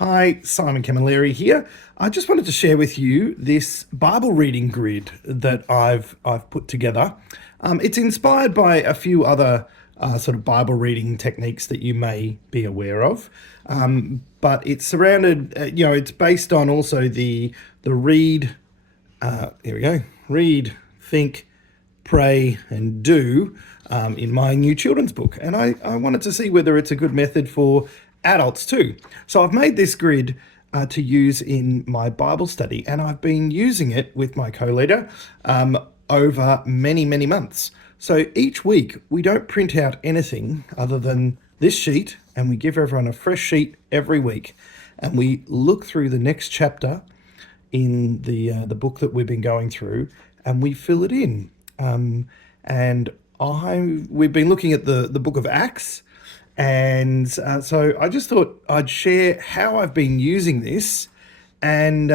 Hi, Simon Camilleri here. I just wanted to share with you this Bible reading grid that I've put together. It's inspired by a few other sort of Bible reading techniques that you may be aware of, but it's surrounded. It's based on also the read. Here we go. Read, think, pray, and do in my new children's book. And I wanted to see whether it's a good method for adults too. So I've made this grid to use in my Bible study, and I've been using it with my co-leader over many, many months. So each week we don't print out anything other than this sheet, and we give everyone a fresh sheet every week, and we look through the next chapter in the book that we've been going through, and we fill it in. We've been looking at the book of Acts, and so I just thought I'd share how I've been using this, and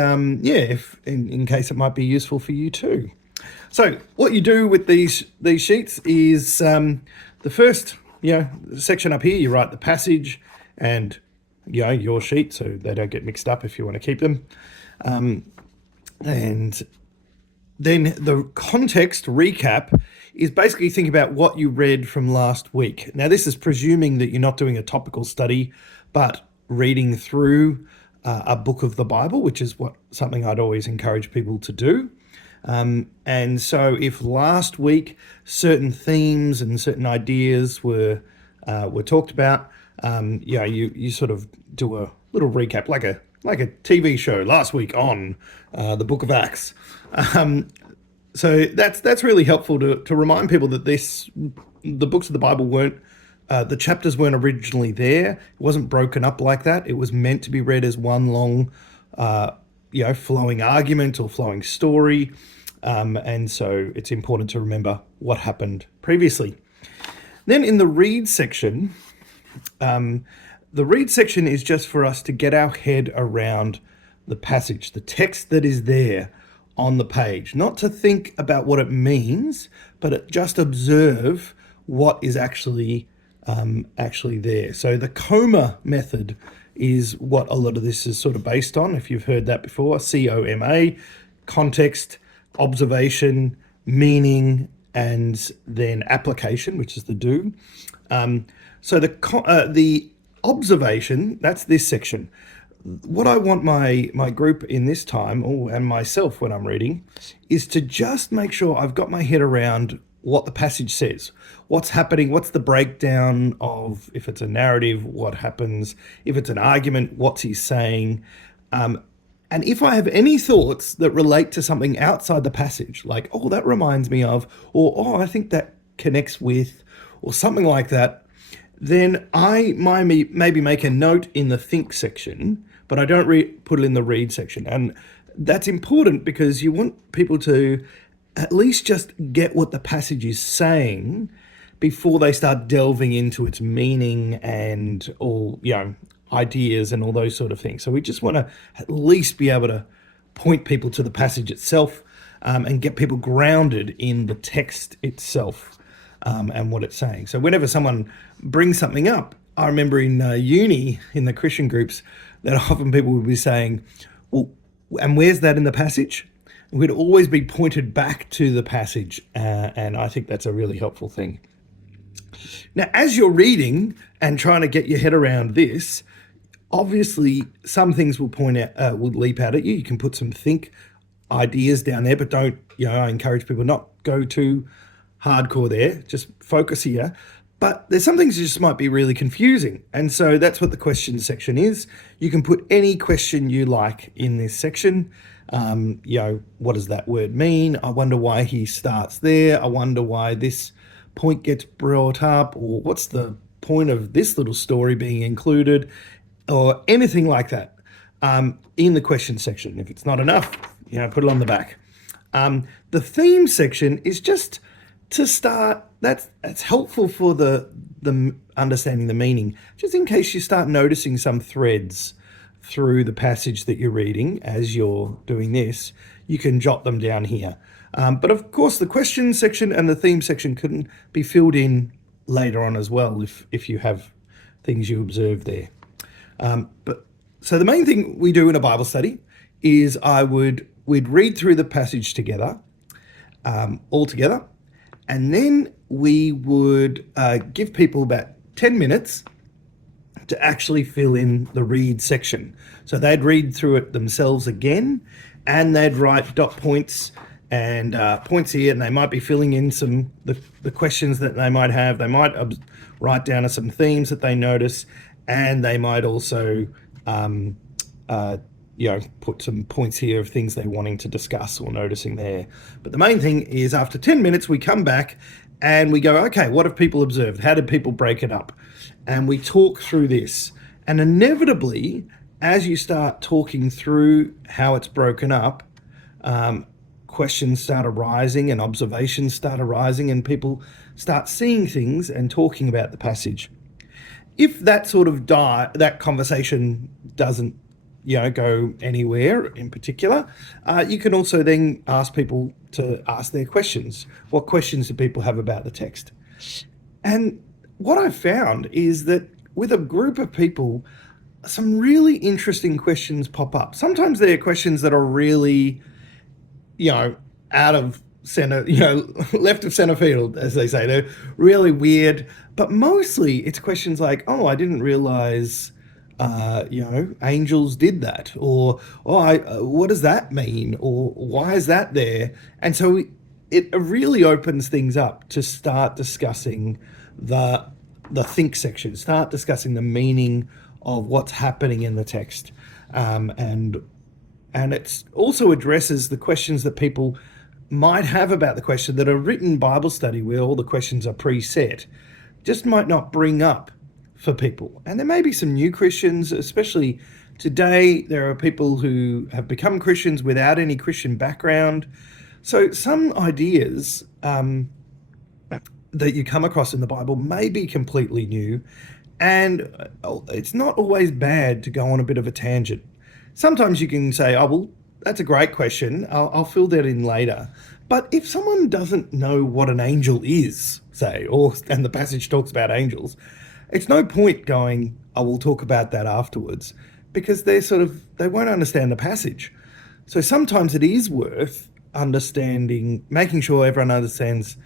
if in case it might be useful for you too. So what you do with these sheets is the first section up here, you write the passage and your sheet, so they don't get mixed up if you want to keep them. And then the context recap is basically think about what you read from last week. Now, this is presuming that you're not doing a topical study, but reading through a book of the Bible, which is something I'd always encourage people to do. And so if last week certain themes and certain ideas were talked about, you sort of do a little recap, like a TV show last week on the Book of Acts. So that's really helpful to remind people that the books of the Bible the chapters weren't originally there. It wasn't broken up like that. It was meant to be read as one long, flowing argument or flowing story. And so it's important to remember what happened previously. Then in the read section, is just for us to get our head around the passage, the text that is there on the page, not to think about what it means, but just observe what is actually there. So the COMA method is what a lot of this is sort of based on, if you've heard that before. COMA, context, observation, meaning, and then application, which is the do. So the observation, that's this section. What I want my group in this time, and myself when I'm reading, is to just make sure I've got my head around what the passage says, what's happening, what's the breakdown of, if it's a narrative, what happens, if it's an argument, what's he saying, and if I have any thoughts that relate to something outside the passage, like, that reminds me of, or I think that connects with, or something like that, then I maybe make a note in the think section, but I don't put it in the read section. And that's important because you want people to at least just get what the passage is saying before they start delving into its meaning and all, ideas and all those sort of things. So we just want to at least be able to point people to the passage itself, and get people grounded in the text itself, and what it's saying. So whenever someone brings something up, I remember in uni, in the Christian groups, that often people would be saying, well, and where's that in the passage? And we'd always be pointed back to the passage, and I think that's a really helpful thing. Now, as you're reading and trying to get your head around this, obviously some things will leap out at you. You can put some think ideas down there, but don't, I encourage people not go too hardcore there, just focus here. But there's some things that just might be really confusing. And so that's what the question section is. You can put any question you like in this section. What does that word mean? I wonder why he starts there. I wonder why this point gets brought up, or what's the point of this little story being included, or anything like that, in the question section. If it's not enough, put it on the back. The theme section is just to start. That's helpful for the understanding the meaning, just in case you start noticing some threads through the passage that you're reading as you're doing this. You can jot them down here. But of course, the question section and the theme section can be filled in later on as well if you have things you observe there. So the main thing we do in a Bible study is we'd read through the passage together, all together, and then we would give people about 10 minutes to actually fill in the read section. So they'd read through it themselves again, and they'd write dot points and points here, and they might be filling in the questions that they might have. They might write down some themes that they notice, and they might also put some points here of things they're wanting to discuss or noticing there. But the main thing is, after 10 minutes, we come back and we go, okay, what have people observed? How did people break it up? And we talk through this. And inevitably, as you start talking through how it's broken up, questions start arising and observations start arising, and people start seeing things and talking about the passage. If that sort of that conversation doesn't go anywhere in particular, you can also then ask people to ask their questions. What questions do people have about the text? And what I've found is that with a group of people, some really interesting questions pop up. Sometimes they're questions that are really, out of center, left of center field, as they say. They're really weird, but mostly it's questions like, oh, I didn't realize angels did that, or what does that mean, or why is that there? And so it really opens things up to start discussing the think section, start discussing the meaning of what's happening in the text, and it also addresses the questions that people might have about the question that a written Bible study where all the questions are preset just might not bring up for people. And there may be some new Christians, especially today. There are people who have become Christians without any Christian background. So some ideas that you come across in the Bible may be completely new, and it's not always bad to go on a bit of a tangent. Sometimes you can say, oh, well, that's a great question. I'll fill that in later. But if someone doesn't know what an angel is, say, and the passage talks about angels, it's no point going, I will talk about that afterwards, because they won't understand the passage. So sometimes it is worth making sure everyone understands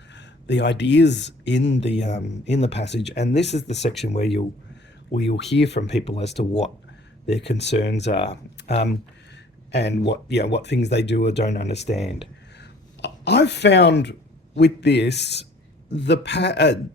the ideas in the passage. And this is the section where you'll hear from people as to what their concerns are, and what things they do or don't understand. I've found with this it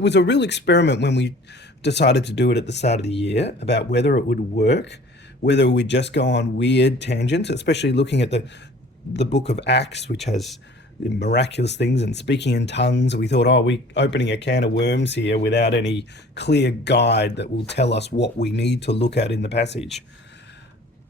was a real experiment when we decided to do it at the start of the year about whether it would work, whether we'd just go on weird tangents, especially looking at the book of Acts, which has miraculous things and speaking in tongues. We thought, we're opening a can of worms here without any clear guide that will tell us what we need to look at in the passage.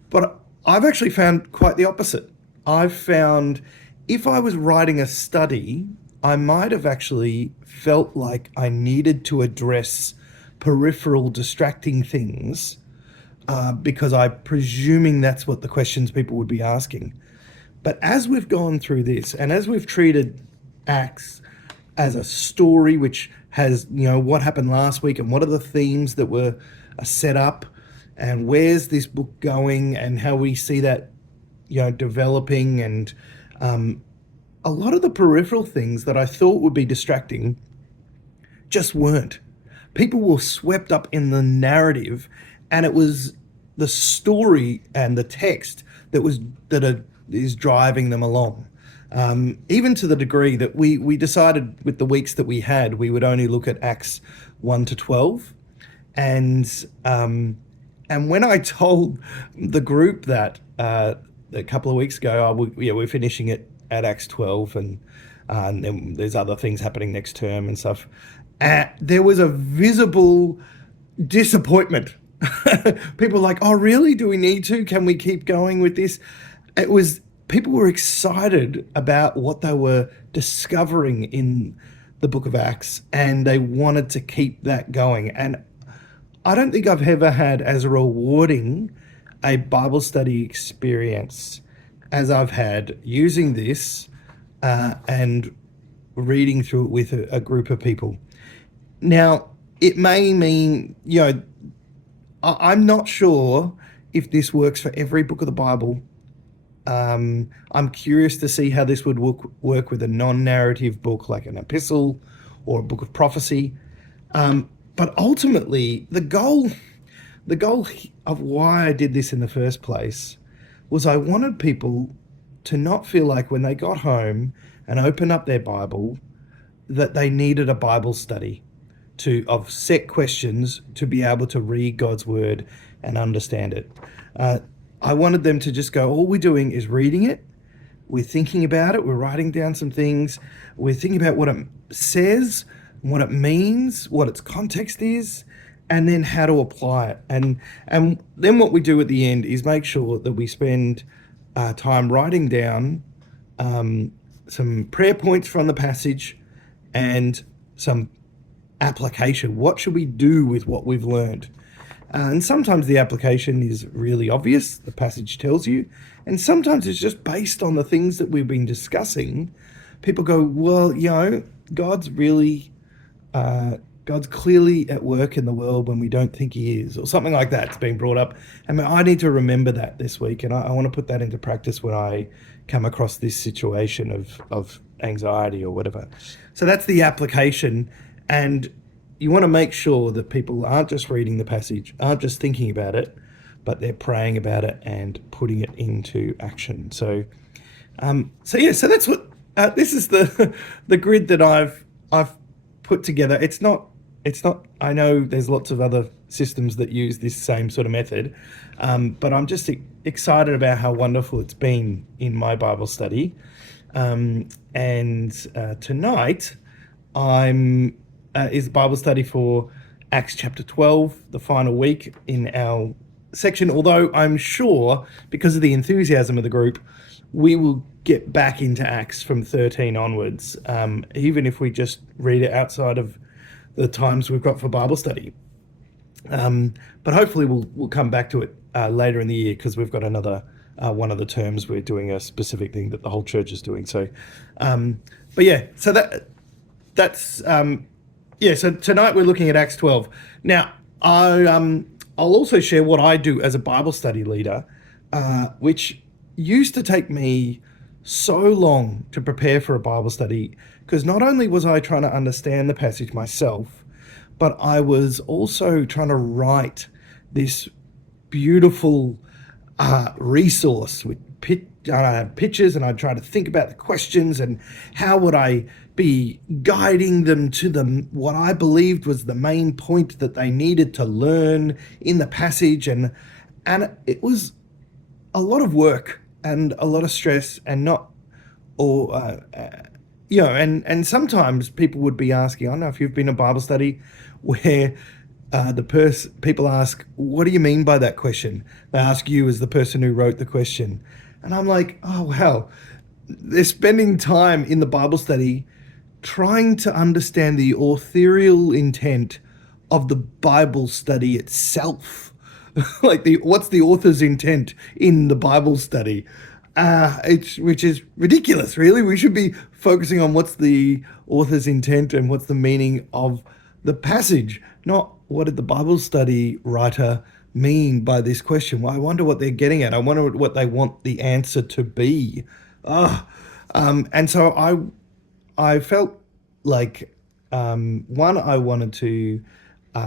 But I've actually found quite the opposite. I've found if I was writing a study, I might have actually felt like I needed to address peripheral distracting things because I'm presuming that's what the questions people would be asking. But as we've gone through this, and as we've treated Acts as a story which has, what happened last week and what are the themes that were set up, and where's this book going, and how we see that, developing, and a lot of the peripheral things that I thought would be distracting just weren't. People were swept up in the narrative, and it was the story and the text that is driving them along. Even to the degree that we decided with the weeks that we had, we would only look at Acts 1 to 12. And when I told the group that a couple of weeks ago, we're finishing it at Acts 12, and then there's other things happening next term and stuff, there was a visible disappointment. People were like, oh, really? Do we need to? Can we keep going with this? People were excited about what they were discovering in the book of Acts, and they wanted to keep that going. And I don't think I've ever had as rewarding a Bible study experience as I've had using this and reading through it with a group of people. Now, it may mean, I'm not sure if this works for every book of the Bible. I'm curious to see how this would work with a non-narrative book like an epistle or a book of prophecy. But ultimately, the goal of why I did this in the first place was I wanted people to not feel like when they got home and opened up their Bible that they needed a Bible study of set questions to be able to read God's word and understand it. I wanted them to just go, all we're doing is reading it, we're thinking about it, we're writing down some things, we're thinking about what it says, what it means, what its context is, and then how to apply it. And then what we do at the end is make sure that we spend time writing down some prayer points from the passage and some application. What should we do with what we've learned? And sometimes the application is really obvious, the passage tells you, and sometimes it's just based on the things that we've been discussing. People go, well, God's clearly at work in the world when we don't think he is, or something like that's being brought up. And I need to remember that this week, and I want to put that into practice when I come across this situation of anxiety or whatever. So that's the application, and you want to make sure that people aren't just reading the passage, aren't just thinking about it, but they're praying about it and putting it into action. So that's what this is the grid that I've put together. It's not. I know there's lots of other systems that use this same sort of method, but I'm just excited about how wonderful it's been in my Bible study. And tonight, is Bible study for Acts chapter 12, the final week in our section. Although I'm sure, because of the enthusiasm of the group, we will get back into Acts from 13 onwards, even if we just read it outside of the times we've got for Bible study. But hopefully we'll come back to it later in the year, because we've got another one of the terms we're doing a specific thing that the whole church is doing. So, so tonight we're looking at Acts 12. Now, I'll also share what I do as a Bible study leader, which used to take me so long to prepare for a Bible study, because not only was I trying to understand the passage myself, but I was also trying to write this beautiful resource with pictures, and I'd try to think about the questions and how would I be guiding them to what I believed was the main point that they needed to learn in the passage, and it was a lot of work and a lot of stress, and and sometimes people would be asking, I don't know if you've been in a Bible study where people ask, what do you mean by that question? They ask you as the person who wrote the question. And I'm like, oh, wow. They're spending time in the Bible study trying to understand the authorial intent of the Bible study itself. What's the author's intent in the Bible study? Which is ridiculous, really. We should be focusing on what's the author's intent and what's the meaning of the passage, not what did the Bible study writer mean by this question. Well, I wonder what they're getting at. I wonder what they want the answer to be. And so I felt like, one, I wanted to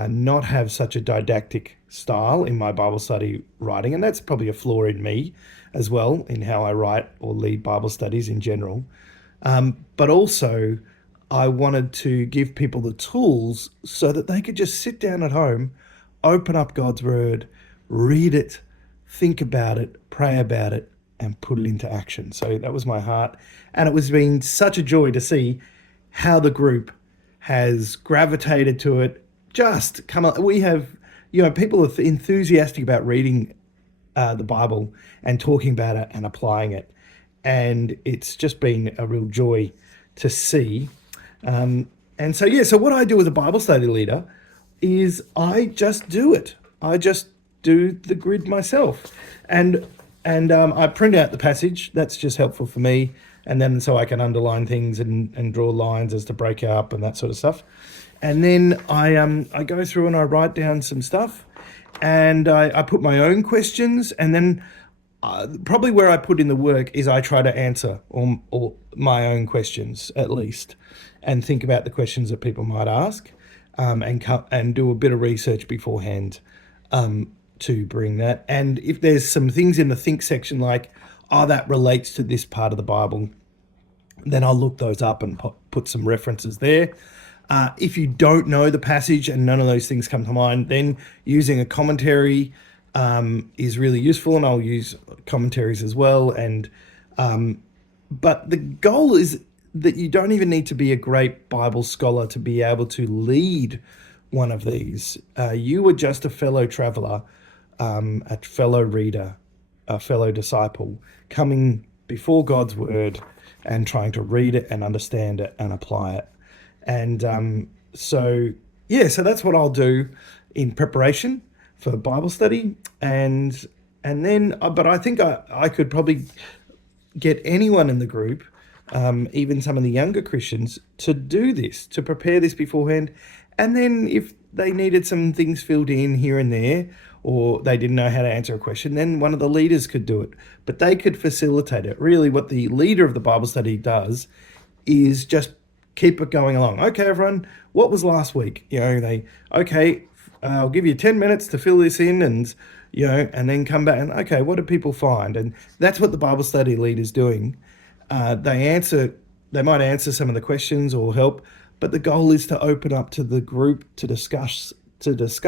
not have such a didactic style in my Bible study writing, and that's probably a flaw in me as well, in how I write or lead Bible studies in general. But also, I wanted to give people the tools so that they could just sit down at home, open up God's word, read it, think about it, pray about it, and put it into action. So that was my heart. And it was been such a joy to see how the group has gravitated to it. Just come on. We have, people are enthusiastic about reading the Bible and talking about it and applying it. And it's just been a real joy to see. So what I do as a Bible study leader is I just do it. I just do the grid myself. And I print out the passage. That's just helpful for me. And then so I can underline things and draw lines as to break up and that sort of stuff. And then I go through and I write down some stuff. and I put my own questions, and then probably where I put in the work is I try to answer or my own questions at least, and think about the questions that people might ask, and do a bit of research beforehand, to bring that. And if there's some things in the think section like, oh, that relates to this part of the Bible, then I'll look those up and put some references there. If you don't know the passage and none of those things come to mind, then using a commentary is really useful, and I'll use commentaries as well. And but the goal is that you don't even need to be a great Bible scholar to be able to lead one of these. You were just a fellow traveler, a fellow reader, a fellow disciple, coming before God's word and trying to read it and understand it and apply it. And so that's what I'll do in preparation for Bible study. And then, but I think I could probably get anyone in the group, even some of the younger Christians, to do this, to prepare this beforehand. And then if they needed some things filled in here and there, or they didn't know how to answer a question, then one of the leaders could do it. But they could facilitate it. Really, what the leader of the Bible study does is just keep it going along. Okay, everyone, what was last week? I'll give you 10 minutes to fill this in, and and then come back and, okay, what do people find? And that's what the Bible study leader's doing. They might answer some of the questions or help, but the goal is to open up to the group to discuss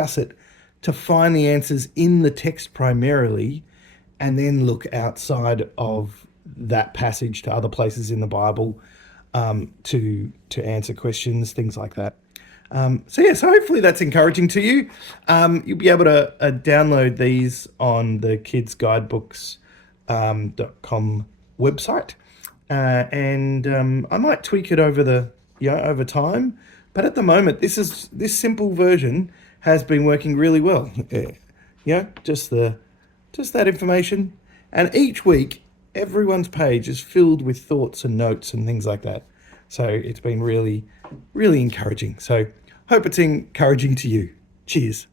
it, to find the answers in the text primarily, and then look outside of that passage to other places in the Bible, to answer questions, things like that. So hopefully that's encouraging to you. You'll be able to download these on the kidsguidebooks.com website, and I might tweak it over time. But at the moment, this simple version has been working really well. Just that information, and each week everyone's page is filled with thoughts and notes and things like that. So it's been really, really encouraging. So hope it's encouraging to you. Cheers.